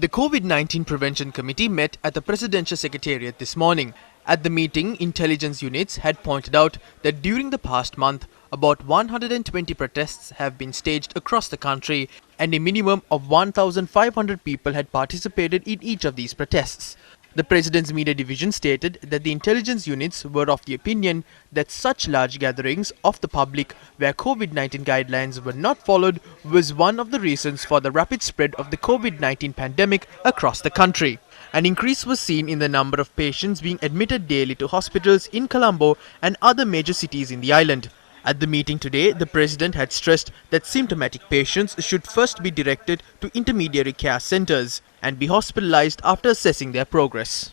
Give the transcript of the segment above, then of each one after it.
The COVID-19 Prevention Committee met at the Presidential Secretariat this morning. At the meeting, intelligence units had pointed out that during the past month, about 120 protests have been staged across the country and a minimum of 1,500 people had participated in each of these protests. The President's Media Division stated that the intelligence units were of the opinion that such large gatherings of the public where COVID-19 guidelines were not followed was one of the reasons for the rapid spread of the COVID-19 pandemic across the country. An increase was seen in the number of patients being admitted daily to hospitals in Colombo and other major cities in the island. At the meeting today, the President had stressed that symptomatic patients should first be directed to intermediary care centres and be hospitalised after assessing their progress.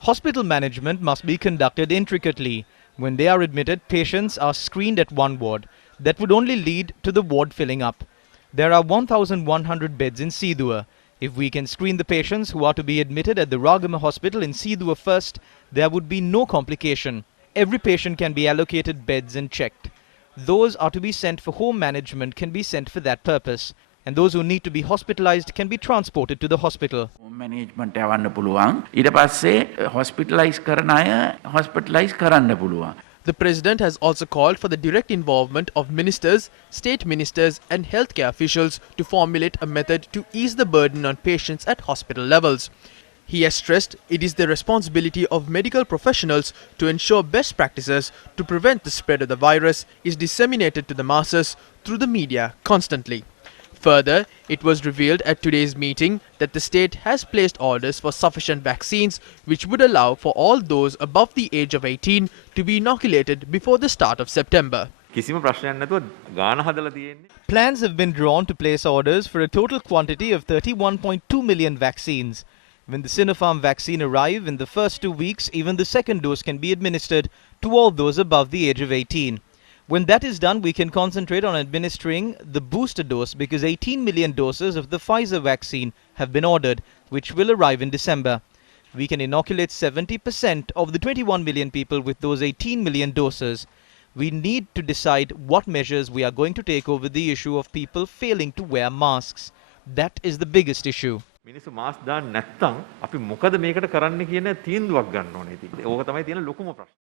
Hospital management must be conducted intricately. When they are admitted, patients are screened at one ward. That would only lead to the ward filling up. There are 1,100 beds in Sidua. If we can screen the patients who are to be admitted at the Ragama Hospital in Sidua first, there would be no complication. Every patient can be allocated beds and checked. Those are to be sent for home management can be sent for that purpose. And those who need to be hospitalized can be transported to the hospital. Home management යවන්න පුළුවන්. ඊට පස්සේ hospitalize කරන අය hospitalize කරන්න පුළුවන්. The President has also called for the direct involvement of ministers, state ministers and healthcare officials to formulate a method to ease the burden on patients at hospital levels. He has stressed it is the responsibility of medical professionals to ensure best practices to prevent the spread of the virus is disseminated to the masses through the media constantly. Further, it was revealed at today's meeting that the state has placed orders for sufficient vaccines which would allow for all those above the age of 18 to be inoculated before the start of September. Plans have been drawn to place orders for a total quantity of 31.2 million vaccines. When the Sinopharm vaccine arrive in the first 2 weeks, even the second dose can be administered to all those above the age of 18. When that is done, we can concentrate on administering the booster dose because 18 million doses of the Pfizer vaccine have been ordered, which will arrive in December. We can inoculate 70% of the 21 million people with those 18 million doses. We need to decide what measures we are going to take over the issue of people failing to wear masks. That is the biggest issue. මිනිස්සු මාස් දාන්න නැත්නම් අපි මොකද මේකට කරන්න කියන තීන්දුවක් ගන්න ඕනේ ඉතින්. ඕක තමයි තියෙන ලොකුම ප්‍රශ්නේ.